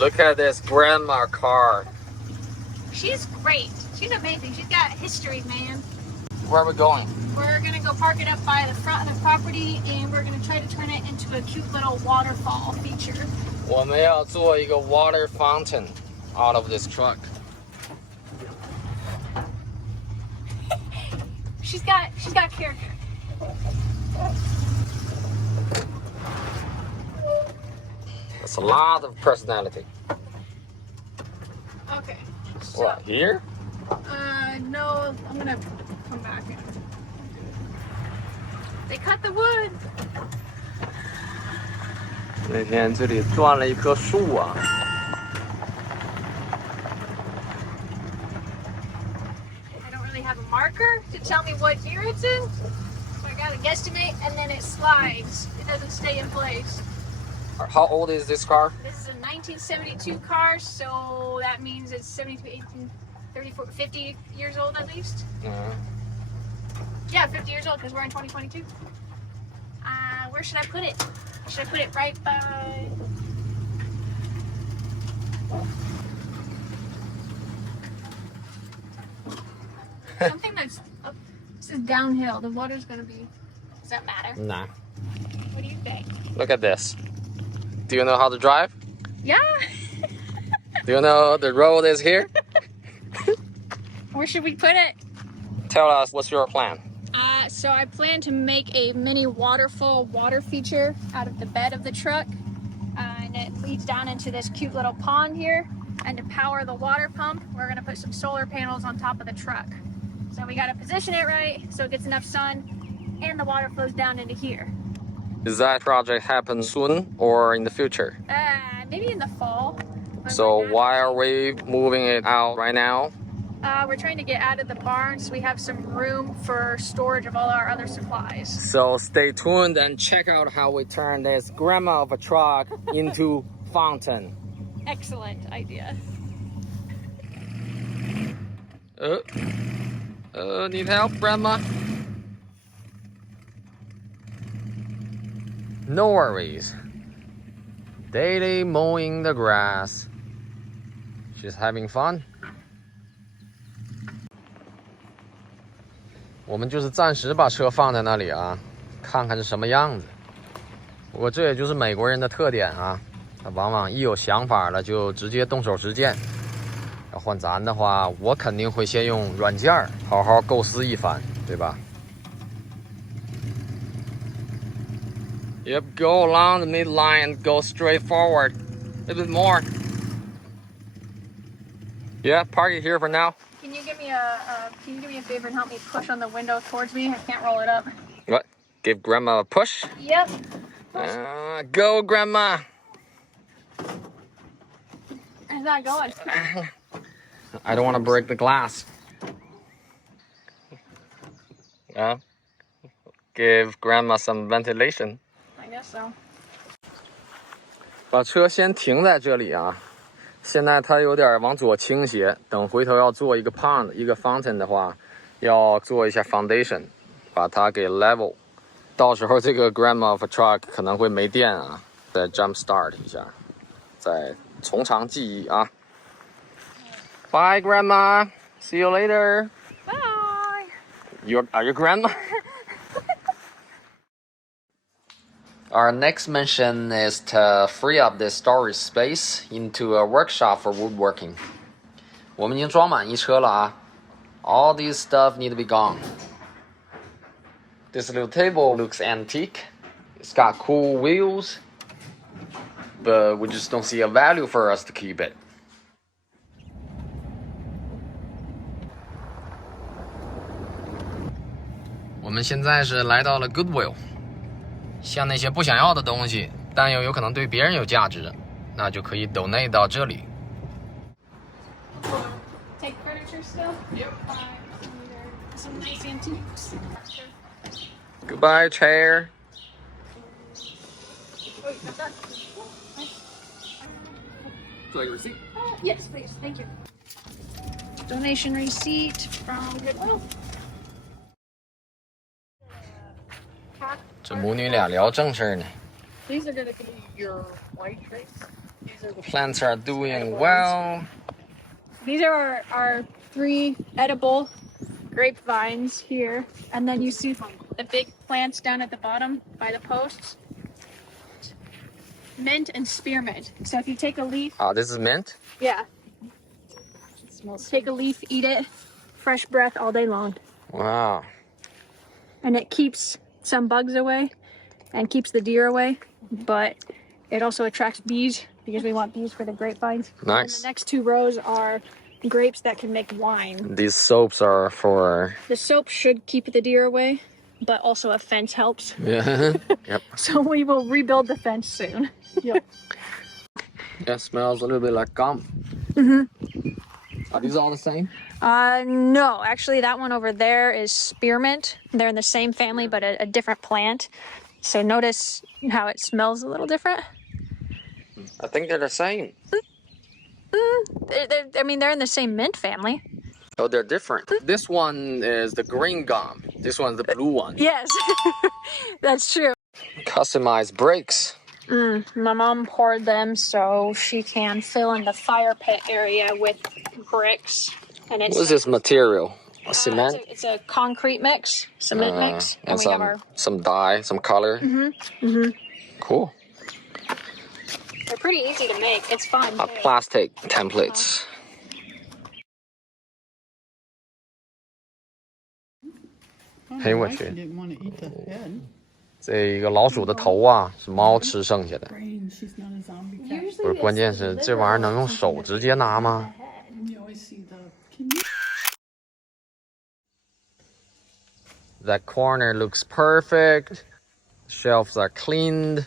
Look at this grandma car. She's great. She's amazing. She's got history, man. Where are we going? We're gonna go park it up by the front of the property, and we're gonna try to turn it into a cute little waterfall feature. 我们要做一个 water fountain out of this truck. She's got character. That's a lot of personality. Okay. So, What, here? No, I'm gonna come back in. They cut the wood. 那天这里断了一棵树啊。I don't really have a marker to tell me what year it's in. So I gotta guesstimate, and then it slides. It doesn't stay in place. How old is this car? This is a 1972 car, so that means it's 72, 18, 34, 50 years old at least. Yeah, 50 years old because we're in 2022. Where should I put it? Should I put it right by... Something that's up. This is downhill. The water's gonna be... Does that matter? Nah. What do you think? Look at this. Do you know how to drive? Yeah. Do you know the road is here? Where should we put it? Tell us, what's your plan? So I plan to make a mini waterfall water feature out of the bed of the truck. And it leads down into this cute little pond here. And to power the water pump, we're gonna put some solar panels on top of the truck. So we gotta position it right so it gets enough sun and the water flows down into here. Does that project happen soon or in the future? Maybe in the fall. So why are we moving it out right now? We're trying to get out of the barn so we have some room for storage of all our other supplies. So stay tuned and check out how we turn this grandma of a truck into fountain. Excellent idea. Need help, grandma? No worries. Daily mowing the grass. She's having fun. 我们就是暂时把车放在那里啊，看看是什么样子。不过这也就是美国人的特点啊，他往往一有想法了就直接动手实践。要换咱的话，我肯定会先用软件好好构思一番，对吧？ Yep, go along the midline and go straight forward. A little bit more. Yeah, park it here for now. Can you give me a favor and help me push on the window towards me? I can't roll it up. What? Give grandma a push? Yep. Go, grandma. It's not going. I don't want to break the glass. Give grandma some ventilation. I guess so. 把车先停在这里啊。现在它有点往左倾斜，等回头要做一个 pond 一个 fountain 的话，要做一下 foundation， 把它给 level。到时候这个 grandma of a truck 可能会没电啊，再 jump start 一下，再从长计议啊。Bye, grandma. See you later. Bye. Are you grandma? Our next mission is to free up this storage space into a workshop for woodworking. 我们已经装满一车了啊。All these stuff need to be gone. This little table looks antique. It's got cool wheels, but we just don't see a value for us to keep it. 我们现在是来到了 Goodwill。像那些不想要的东西，但又有可能对别人有价值，那就可以 donate 到这里。Take furniture still? Yep. Some nice antiques. Goodbye, chair. Oh, you got that? Do I get a receipt? Yes, please. Thank you. Donation receipt from Goodwill. 这母女俩聊正事呢。 These are going to be your white trays. Plants are doing well. These are our 3 edible grapevines here. And then you see the big plants down at the bottom by the posts. Mint and spearmint. So if you take a leaf. Oh, this is mint? Yeah. Take a leaf, eat it. Fresh breath all day long. Wow. And it keeps some bugs away and keeps the deer away. But it also attracts bees because we want bees for the grapevines. Nice. And the next 2 rows are grapes that can make wine. These soaps are for... The soap should keep the deer away, but also a fence helps. Yeah. Yep. So we will rebuild the fence soon. Yep. Yeah, smells a little bit like gum. Mm-hmm. Are these all the same? No, actually that one over there is spearmint. They're in the same family, but a different plant. So notice how it smells a little different. I think they're the same. They're in the same mint family. Oh, they're different. This one is the green gum. This one's the blue one. Yes, that's true. Customized brakes. My mom poured them so she can fill in the fire pit area with bricks. And it's What is this material? A cement? It's a concrete mix, cement mix. And we have some dye, some color. Cool. They're pretty easy to make. It's fun. Plastic templates. 嘿，我去！这个老鼠的头啊，是猫吃剩下的。不是，关键是这玩意儿能用手直接拿吗？That corner looks perfect. Shelves are cleaned.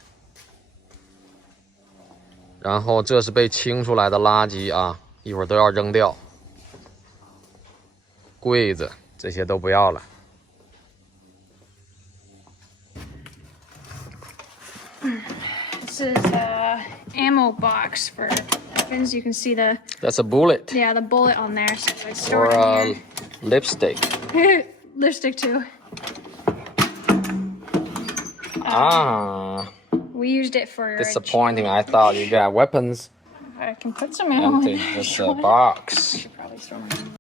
然后这是被清出来的垃圾啊，一会儿都要扔掉。柜子这些都不要了。This is a ammo box for weapons. You can see the... That's a bullet. Yeah, the bullet on there. So it's Or stored lipstick. here. Lipstick too. We used it for... Disappointing. I thought you got weapons. I can put some ammo Empty. in there. Just a box. I should probably throw them.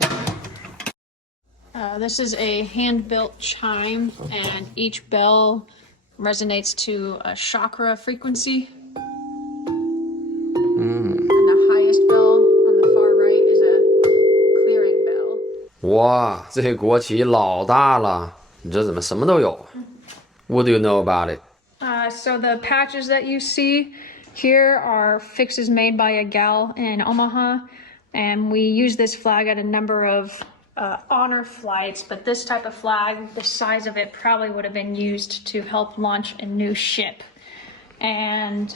This is a hand-built chime, and each bell resonates to a chakra frequency. And the highest bell on the far right is a clearing bell. 哇，这国旗老大了，你这怎么什么都有 ？What do you know about it? So the patches that you see here are fixes made by a gal in Omaha, and we use this flag at a number of honor flights, but this type of flag, the size of it probably would have been used to help launch a new ship. And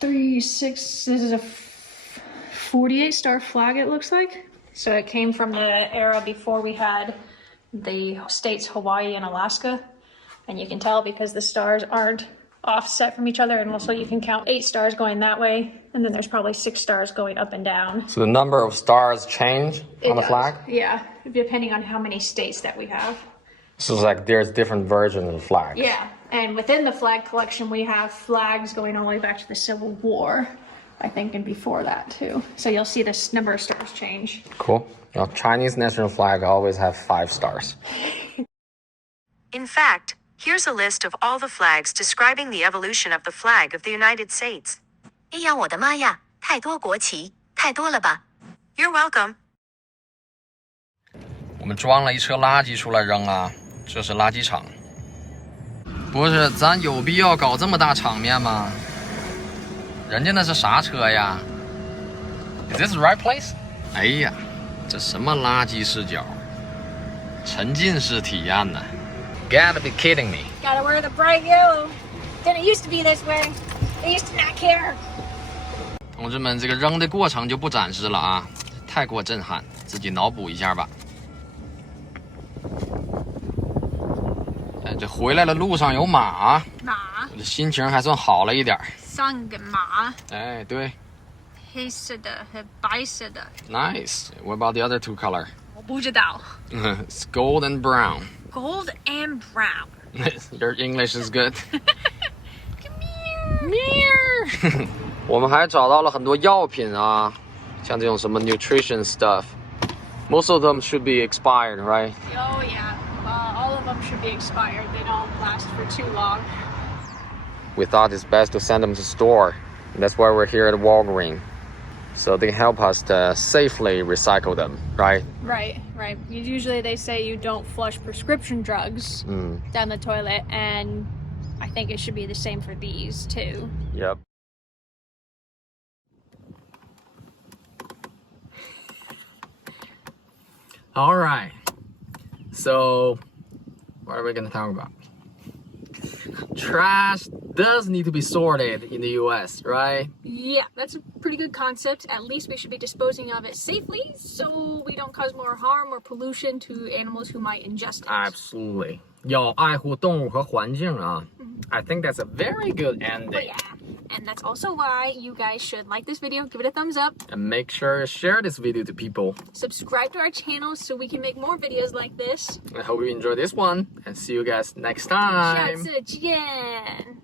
this is a 48 star flag, it looks like. So it came from the era before we had the states Hawaii and Alaska. And you can tell because the stars aren't offset from each other, and also you can count 8 stars going that way, and then there's probably 6 stars going up and down. So the number of stars change on the flag? Yeah, depending on how many states that we have. So it's like there's different versions of the flag. Yeah, and within the flag collection, we have flags going all the way back to the Civil War, I think, and before that too. So you'll see this number of stars change. Cool. Now, Chinese national flag always have 5 stars. In fact, here's a list of all the flags describing the evolution of the flag of the United States. 哎呀，我的妈呀，太多国旗，太多了吧 ？You're welcome. 我们装了一车垃圾出来扔啊，这是垃圾场。不是，咱有必要搞这么大场面吗？人家那是啥车呀 ？Is this the right place? 哎呀，这什么垃圾视角？沉浸式体验呢？ Gotta be kidding me. Gotta wear the bright yellow. Didn't used to be this way. They used to not care. 同志们，这个扔的过程就不展示了啊，太过震撼，自己脑补一下吧。哎，这回来的路上有马，马，我的心情还算好了一点。上个马，哎，对，黑色的和白色的。Nice. What about the other 2 color? 我不知道。It's gold and brown. Gold and brown. Their English is good. Come here. Meow. 我们还找到了很多药品啊，像这种什么 nutrition stuff. Most of them should be expired, right? Oh yeah, all of them should be expired. They don't last for too long. We thought it's best to send them to store. That's why we're here at Walgreens. So they can help us to safely recycle them, right? Right. Usually they say you don't flush prescription drugs down the toilet, and I think it should be the same for these too. Yep. All right. So, what are we going to talk about? Trash does need to be sorted in the US, right? Yeah, that's a pretty good concept. At least we should be disposing of it safely so we don't cause more harm or pollution to animals who might ingest it. Absolutely. 要爱护动物和环境啊. I think that's a very good ending. Oh, yeah. And that's also why you guys should like this video, give it a thumbs up. And make sure to share this video to people. Subscribe to our channel so we can make more videos like this. I hope you enjoy this one and see you guys next time. 下次见。